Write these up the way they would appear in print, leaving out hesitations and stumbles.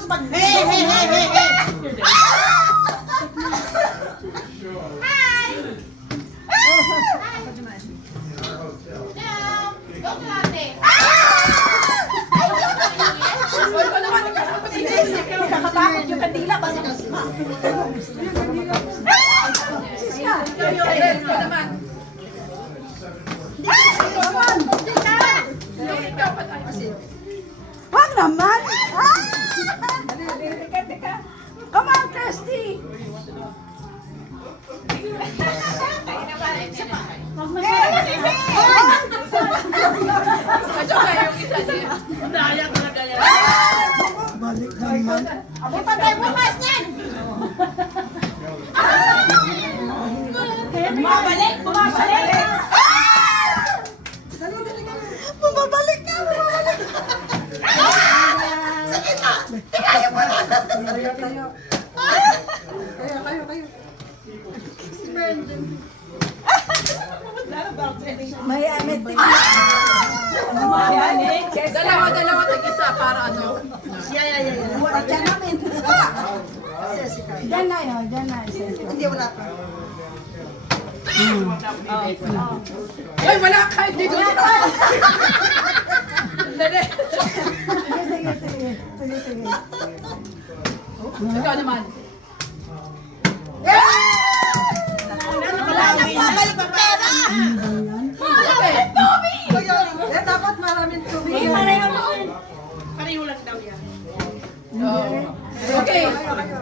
tapos mag hey, hey, hey, hey, hey. Hi! Go to ate. Nakakatakot yung kandila. Wag naman! Come on, Kirsty! Balik naman. Abay, patay bukas niyan! Bumabalik! Bumabalik! Bumabalik ka! Bumabalik! Sakit na! Kaya mo na! Kayo. May amit. Dalawa tag-isa para ano. Yeah. Wala dyan namin. Dyan na yun. Hindi, wala pa. Uy, wala ka! Hindi ko dito! Dali! Sige. Ikaw naman. Wala na pabalik ang pera! Dapat maraming tubig. Pareho lang daw yan. Okay.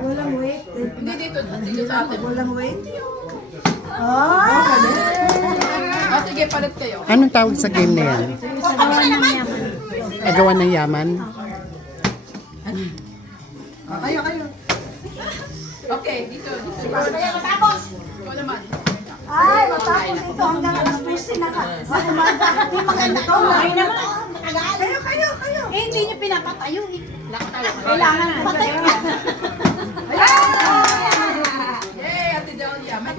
Walang weight. Hindi dito sa atin. Walang weight. Sige, palit kayo. Anong tawag sa game na yan? Agawan ng yaman? Kayo. Okay, dito. Kaya matapos. Ikaw naman. Ay, matapos ito hanggang alas 12 na ka. Hindi maganda to. Ay naman. Kayo. Eh, hindi niyo pinapatayo. Kailangan patay. Yay, Ate Delia. May